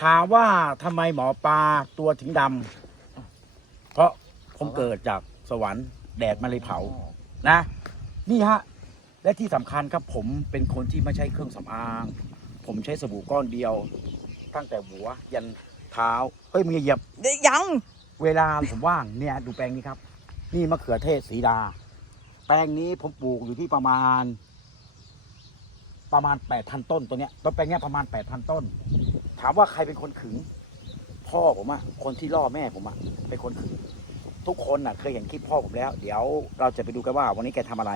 ถามว่าทำไมหมอปลาตัวถึงดำเพราะผมเกิดจากสวรรค์แดดมาเลยเผานะ นี่ฮะ และที่สำคัญครับผมเป็นคนที่ไม่ใช่เครื่องสำอาง ผมใช้สบู่ก้อนเดียว ตั้งแต่หัว ยันเท้าเฮ้ยมึงอย่าเหยียบ เดี๋ยวยัง เวลาผมว่างเนี่ยดูแปลงนี้ครับ นี่มะเขือเทศสีดา แปลงนี้ผมปลูกอยู่ที่ประมาณ ประมาณแปดพันต้นตัวเนี้ยต้นแปลงเนี้ยประมาณแปดพันต้นถามว่าใครเป็นคนขึง พ่อผมอะคนที่ล่อแม่ผมอะเป็นคนขึง ทุกคนอะเคยเห็นคลิปพ่อผมแล้ว เดี๋ยวเราจะไปดูกันว่า วันนี้แกทำอะไร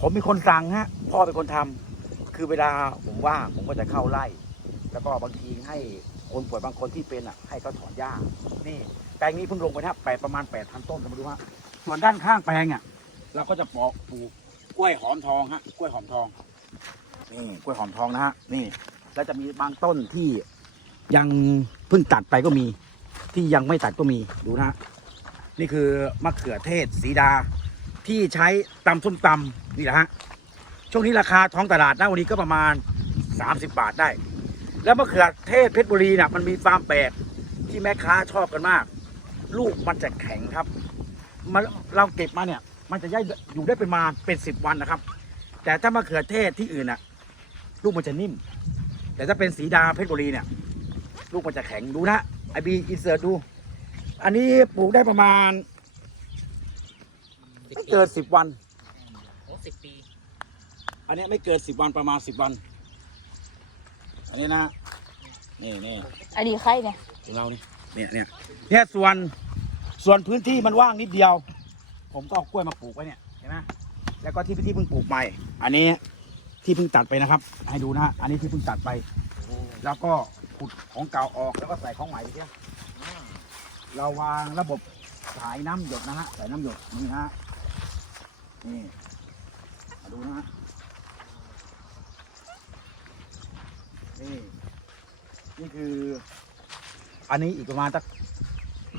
ผมมีคนสั่งฮะ พ่อเป็นคนทำคือเวลาผมว่างผมก็จะเข้าไร่ แล้วก็บางทีให้คนป่วยบางคนที่เป็นอะให้เขาถอนหญ้า นี่แปลงนี้เพิ่งลงไปนะแปดประมาณแปดพันต้นกันมาดูฮะส่วนด้านข้างแปลงอะเราก็จะปอกปลูกกล้วยหอมทองฮะกล้วยหอมทองนี่กล้วยหอมทองนะฮะนี่แล้วจะมีบางต้นที่ ยังเพิ่งตัดไปก็มี ที่ยังไม่ตัดก็มีดูนะฮะนี่คือมะเขือเทศสีดา ที่ใช้ตำส้มตำนี่แหละฮะช่วงนี้ราคาท้องตลาดนะวันนี้ก็ประมาณ 30 บาทได้ แล้วมะเขือเทศเพชรบุรีน่ะมันมีฟาร์มแปลกที่แม่ค้าชอบกันมาก ลูกมันจะแข็งครับมันเราเก็บมาเนี่ย มันจะย่อยอยู่ได้เป็นมาเป็นสิบวันนะครับ แต่ถ้ามะเขือเทศที่อื่นน่ะ ลูกมันจะนิ่ม แต่ถ้าเป็นสีดาเพชรบุรีเนี่ย ลูกมันจะแข็งดูนะไอบีอินเสิร์ตดู อันนี้ปลูกได้ประมาณไม่เกินสิบวันโอ้สิบปี อันนี้ไม่เกินสิบวันประมาณสิบวัน อันนี้นะนี่นี่อันนี้ใครเนี่ยของเรานี่เนี่ยเนี่ยเนี่ยส่วนส่วนพื้นที่มันว่างนิดเดียว ผมก็เอากล้วยมาปลูกไว้เนี่ยเห็นไหมแล้วก็ที่ที่เพิ่งปลูกใหม่ อันนี้ที่เพิ่งตัดไปนะครับ ให้ดูนะฮะอันนี้ที่เพิ่งตัดไป แล้วก็ ขุดของเก่าออกแล้วก็ใส่ของใหม่ไปเที่ยเราวางระบบสายน้ำหยดนะฮะสายน้ำหยดนี่ฮะนี่มาดูนะฮะนี่นี่คือ อันนี้อีกประมาณสัก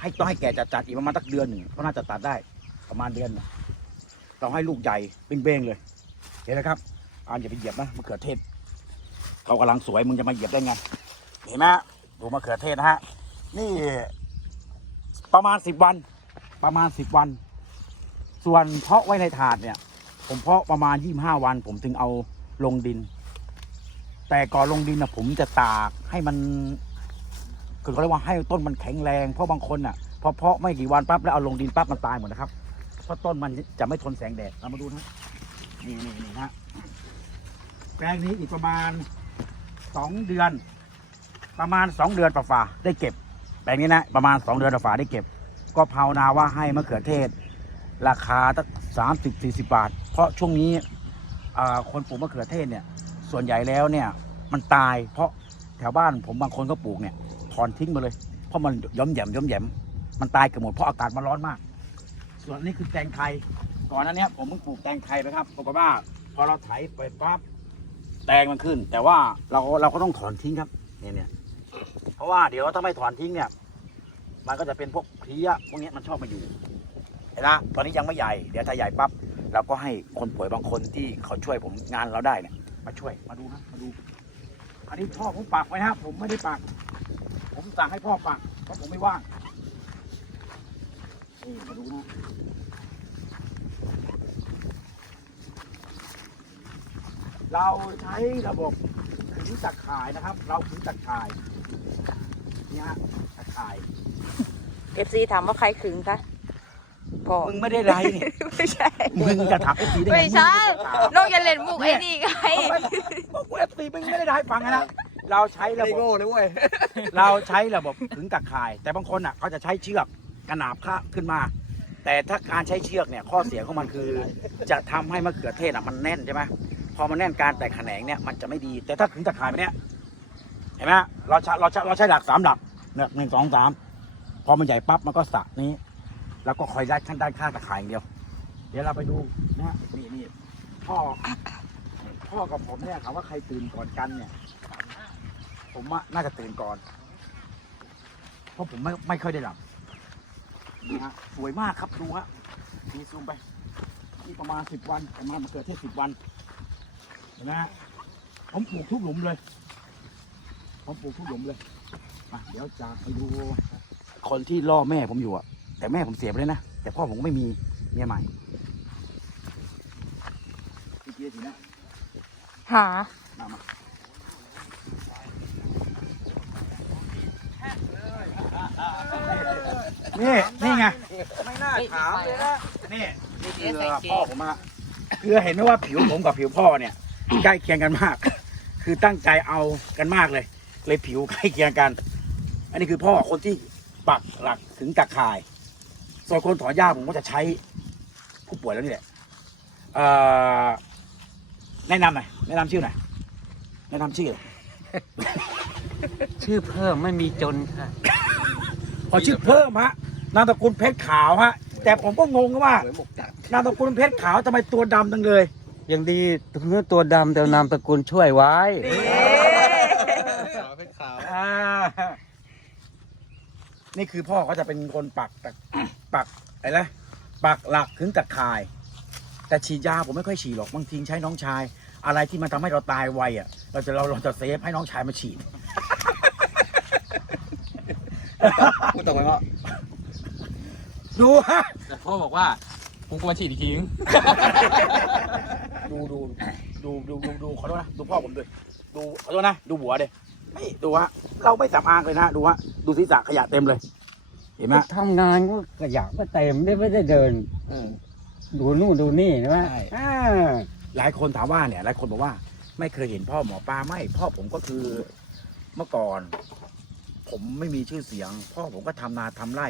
ให้ต้องให้แก่จัดจัดๆอีกประมาณสักเดือนหนึ่งก็น่าจะตัดได้ประมาณเดือนหนึ่งเราให้ลูกใหญ่เบ้งๆเลย เห็นไหมครับอ่านอย่าไปเหยียบนะมะเขือเทศเขากำลังสวยมึงจะมาเหยียบได้ไง เห็นไหมฮะดูมะเขือเทศนะฮะ นี่ประมาณสิบวัน ประมาณสิบวัน ส่วนเพาะไว้ในถาดเนี่ย ผมเพาะประมาณยี่ห้าวัน ผมถึงเอาลงดิน แต่ก่อนลงดินนะผมจะตากให้มันคือเขาเรียกว่าให้ต้นมันแข็งแรง เพราะบางคนอะพอเพาะไม่กี่วันปั๊บแล้วเอาลงดินปั๊บมันตายหมดนะครับเพราะต้นมันจะไม่ทนแสงแดดเรามาดูนะนี่นี่นี่นะแปลงนี้อีกประมาณสองเดือน ประมาณสองเดือนฝ่าได้เก็บ แปลงนี้นะประมาณสองเดือนฝ่าได้เก็บ ก็ภาวนาว่าให้มะเขือเทศ ราคาตั้งสามสิบสี่สิบาท เพราะช่วงนี้คนปลูกมะเขือเทศเนี่ย ส่วนใหญ่แล้วเนี่ยมันตาย เพราะแถวบ้านผมบางคนก็ปลูกเนี่ยถอนทิ้งไปเลย เพราะมันย้อมแยมย้อมแยมมันตายเกันหมดเพราะอากาศมันร้อนมาก ส่วนนี้คือแตงไทยก่อนหนั้นเนี้ยผมเพิ่งปลูกแตงไทยไปครับปรากฏว่าพอเราไถไปปั๊บแตงมันขึ้น แต่ว่าเราเราก็ต้องถอนทิ้งครับเนี่ยเนี่ย เพราะว่าเดี๋ยวถ้าไม่ถอนทิ้งเนี่ย มันก็จะเป็นพวกเพลี้ยพวกนี้มันชอบมาอยู่เห็นไหมตอนนี้ยังไม่ใหญ่เดี๋ยวถ้าใหญ่ปั๊บเราก็ให้คนป่วยบางคนที่เขาช่วยผมงานเราได้เนี่ยมาช่วยมาดูนะมาดู อันนี้พ่อผมปักไว้นะผมไม่ได้ปัก ผมสั่งให้พ่อปักเพราะผมไม่ว่างนี่มาดูนะเราใช้ระบบขึงตะข่ายนะครับ เราขึงตะข่าย นี่ฮะตะข่ายเอฟซีถามว่าใครขึงคะพ่อมึงไม่ได้ไรนี่ไม่ใช่ มึงจะถามเอฟซีได้ไงไม่ใช่มึงจะถามน้องอย่าเล่นมุกไอ้นี่ไงบอกเอฟซีมึงไม่ได้ได้ฟังนะเราใช้ระไม่บบโง่นะเว้ยเราใช้ระบบขึงตะข่าย แต่บางคนอะเขาจะใช้เชือกกระหนาบข้าขึ้นมา แต่ถ้าการใช้เชือกเนี่ยข้อเสียของมันคือ จะทำให้มะเขือเทศอะมันแน่นใช่ไหมพอมันแน่นการแตกแขนงเนี่ยมันจะไม่ดี แต่ถ้าขึงตะข่ายแบบเนี้ยเห็นไหมเราใช้เราใช้เราใช้หลักสามหลัก เนี่ยหนึ่งสองสามพอมันใหญ่ปั๊บมันก็สระนี้ แล้วก็คอยได้ขั้นด้านข้างตะข่ายอย่างเดียว เดี๋ยวเราไปดูนะนี่นี่พ่อพ่อกับผมเนี่ยถามว่าใครตื่นก่อนกันเนี่ย ผมว่าน่าจะตื่นก่อน เพราะผมไม่ไม่ค่อยได้หลับนี่ฮะสวยมากครับดูฮะมีซูมไปนี่ประมาณสิบวันประมาณมาเกิดเทศสิบวันเห็นไหมฮะผมปลูกทุกหลุมเลย ผมปลูกทุกหลุมเลย มาเดี๋ยวจะไปดูคนที่ล่อแม่ผมอยู่อะแต่แม่ผมเสียไปเลยนะ แต่พ่อผมก็ไม่มีเมียใหม่พี่เกียร์สินะหามามานี่นี่ไงไม่น่าถามเลยนะนี่นี่คือพ่อผมอะคือเห็นไหมว่าผิวผมกับผิวพ่อเนี่ยใกล้เคียงกันมาก คือตั้งใจเอากันมากเลย เลยผิวใกล้เคียงกัน อันนี้คือพ่อคนที่ปักหลักถึงตะข่าย ส่วนคนถอนหญ้าผมก็จะใช้ผู้ป่วยแล้วนี่แหละเอ่อแนะนำหน่อยแนะนำชื่อหน่อยแนะนำชื่อหน่อยชื่อเพิ่มไม่มีจนค่ะ ขอชื่อเพิ่มฮะนามสกุลเพชรขาวฮะ แต่ผมก็งงว่านามสกุลเพชรขาวทำไมตัวดำจังเลยยังดีเนื้อตัวดำแต่นามสกุลช่วยไว้ อ่า นี่คือพ่อเขาจะเป็นคนปักตะปักอะไรนะปักหลักถึงตะข่าย แต่ฉีดยาผมไม่ค่อยฉีดหรอกบางทีใช้น้องชาย อะไรที่มันทำให้เราตายไวอะ เราจะเราเราจะเซฟให้น้องชายมาฉีด พูดตรงไปว่าดูฮะแต่พ่อบอกว่ากูก็มาฉีดอีกทีนึง ดูดูดูดูดูดูขอโทษนะดูพ่อผมด้วยดูขอโทษนะดูหัวเดย ไม่ดูฮะเราไม่สำอางเลยนะดูฮะดูศีรษะขยะเต็มเลย เห็นไหมทำงานก็ขยันก็เต็มได้ไม่ได้เดินดูนู่นดูนี่นะใช่ อ่าหลายคนถามว่าเนี่ยหลายคนบอกว่า ไม่เคยเห็นพ่อหมอปลาไม่พ่อผมก็คือเมื่อก่อน ผมไม่มีชื่อเสียง พ่อผมก็ทำนาทำไร่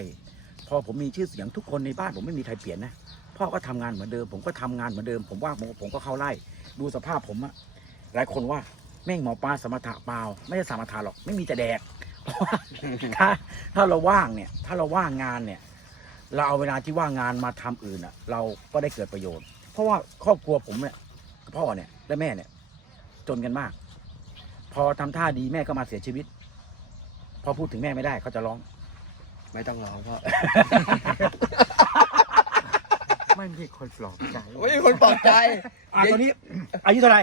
พอผมมีชื่อเสียงทุกคนในบ้านผมไม่มีใครเปลี่ยนนะพ่อก็ทำงานเหมือนเดิม ผมก็ทำงานเหมือนเดิม ผมว่าผมผมก็เข้าไร่ ดูสภาพผมอะหลายคนว่า แม่งหมอปลาสมถะเปล่า ไม่ใช่สมถะหรอกไม่มีแต่แดกเพราะว่าถ้าถ้าเราว่างเนี่ย ถ้าเราว่างงานเนี่ย เราเอาเวลาที่ว่างงานมาทำอื่นอะเราก็ได้เกิดประโยชน์ เพราะว่าครอบครัวผมเนี่ยพ่อเนี่ยและแม่เนี่ย จนกันมาก พอทำท่าดีแม่ก็มาเสียชีวิต พอพูดถึงแม่ไม่ได้เขาจะร้อง ไม่ต้องร้องพ่อไม่มีคนปลอบใจไม่มีคนปลอบใจอะตอนนี้อายุเท่าไหร่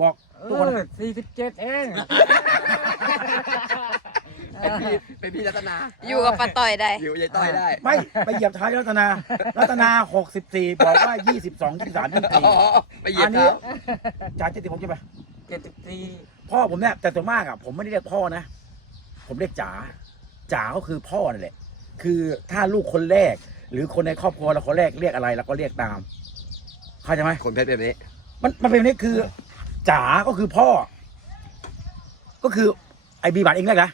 บอกเอ ทุกคนอสี่สิบเจ็ดเองเป็นพี่เป็นพี่รัตนา อยู่กับป้าต่อยได้ อยู่ยายต้อยได้ ไม่ไปเหยียบท้ายรัตนา รัตนาหกสิบสี่บอกว่ายี่สิบสองยี่สิบสามยี่สิบอ๋สี่อไปเหยียอับนนี้เท้าจ่ายเจ็ดสิบหกใช่ไหมเจ็ดสิบสี่พ่อผมเนี่ยแต่ส่วนมากอะผมไม่ได้เรียกพ่อนะ ผมเรียกจ๋าจ๋าก็คือพ่อนั่นแหละ คือถ้าลูกคนแรก หรือคนในครอบครัวเราคนแรกเรียกอะไรเราก็เรียกตามเข้าใจไหมคนเพชรแบบนี้ มันมันเป็นแบบนี้คือ จ๋าก็คือพ่อ ก็คือไอบีบัตเองเรียกนะ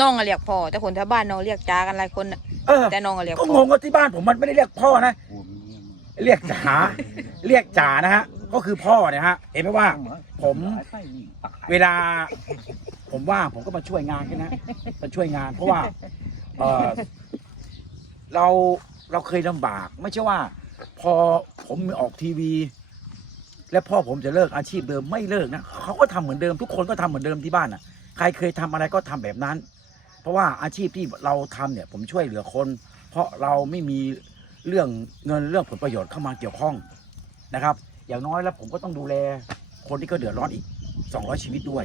น้องอะเรียกพ่อแต่คนแถวบ้านน้องเรียกจ้ากันหลายคนน่ะเออแต่น้องอะเรียกก็พ่งองว่าที่บ้านผมมันไม่ได้เรียกพ่อนะ เรียกจ๋า เรียกจ๋านะฮะ ก็คือพ่อเนี่ยฮะ เห็นไหมว่า ผมเวลา ผมว่างผมก็มาช่วยงานแค่นะมาช่วยงาน เพราะว่า เออเราเราเคยลำบาก ไม่ใช่ว่า พอผมออกทีวี และพ่อผมจะเลิกอาชีพเดิมไม่เลิกนะเขาก็ทำเหมือนเดิมทุกคนก็ทำเหมือนเดิมที่บ้านอะ ใครเคยทำอะไรก็ทำแบบนั้น เพราะว่าอาชีพที่เราทำเนี่ยผมช่วยเหลือคน เพราะเราไม่มีเรื่องเงินเรื่องผลประโยชน์เข้ามาเกี่ยวข้องนะครับ อย่างน้อยแล้วผมก็ต้องดูแลคนที่ก็เดือดร้อนอีก 200 ชีวิตด้วย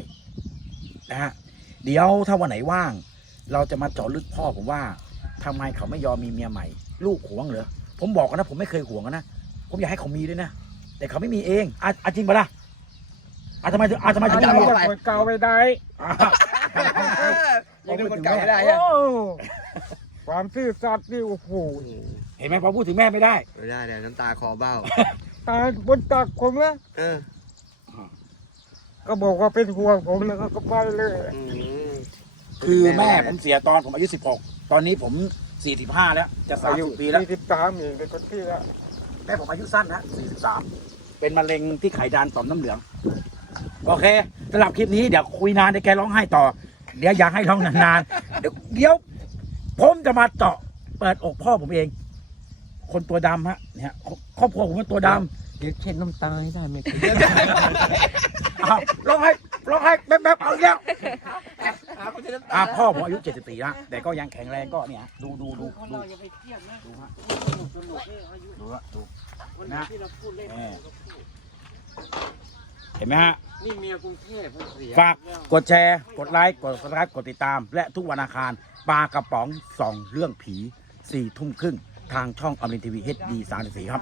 นะฮะเดี๋ยวถ้าวันไหนว่าง เราจะมาเจาะลึกพ่อผมว่าทำไมเขาไม่ยอมมีเมียใหม่ ลูกหวงเหรอผมบอกกันนะผมไม่เคยหวงนะผมอยากให้เขามีด้วยนะ แต่เขาไม่มีเองอะอะจริงปะล่ะอะทำไมถึงอะทำไมถึงจะไม่เอามีเข้าไปคนเก่าไม่ได้อะยังเป็นคนเก่าไม่ได้โอ้อะความซื่อสัตย์นี่โอ้โหเห็นไหมพอพูดถึงแม่ไม่ได้ ไม่ได้เดี๋ยวน้ำตาคอเบ้า ตายบนตักผมนะเออก็บอกว่าเป็นห่วงผมแล้วก็ไปเลยอืมคือแม่ผมเสียตอนผมอายุ 16 ตอนนี้ผม 45 แล้วจะอายุ30ปีแล้วสี่สิบสามเองเป็นคนที่ละ แม่ผมอายุสั้นนะ43 เป็นมะเร็งที่ไขดานต่อมน้ำเหลือง โอเคสำหรับคลิปนี้เดี๋ยวคุยนานเดี๋ยวแกร้องไห้ต่อ เดี๋ยวอยากให้ร้องนานๆเดี๋ยวเดี๋ยว ผมจะมาเจาะเปิดอกพ่อผมเอง คนตัวดำฮะเนี่ยครอบครัวผมเป็นตัวดำ เดี๋ยวเช็ดน้ำตาให้ได้ไหม อ้าวร้องไห้ ร้องไห้แบบแบบเอาอีกแล้วอ่าพ่อผมอายุ74แล้วแต่ก็ยังแข็งแรงก็เนี่ยดูดูดูดูดูฮะดูฮะดูนะแหมเห็นไหมฮะ นี่เมียกรุงเทพเสียฝากกดแชร์ กดไลค์ กด subscribe กดติดตาม และทุกวันอังคารปลากระป๋องส่องเรื่องผีสี่ทุ่มครึ่ง ทางช่องอมรินทีวีเฮดดีสามสี่ครับ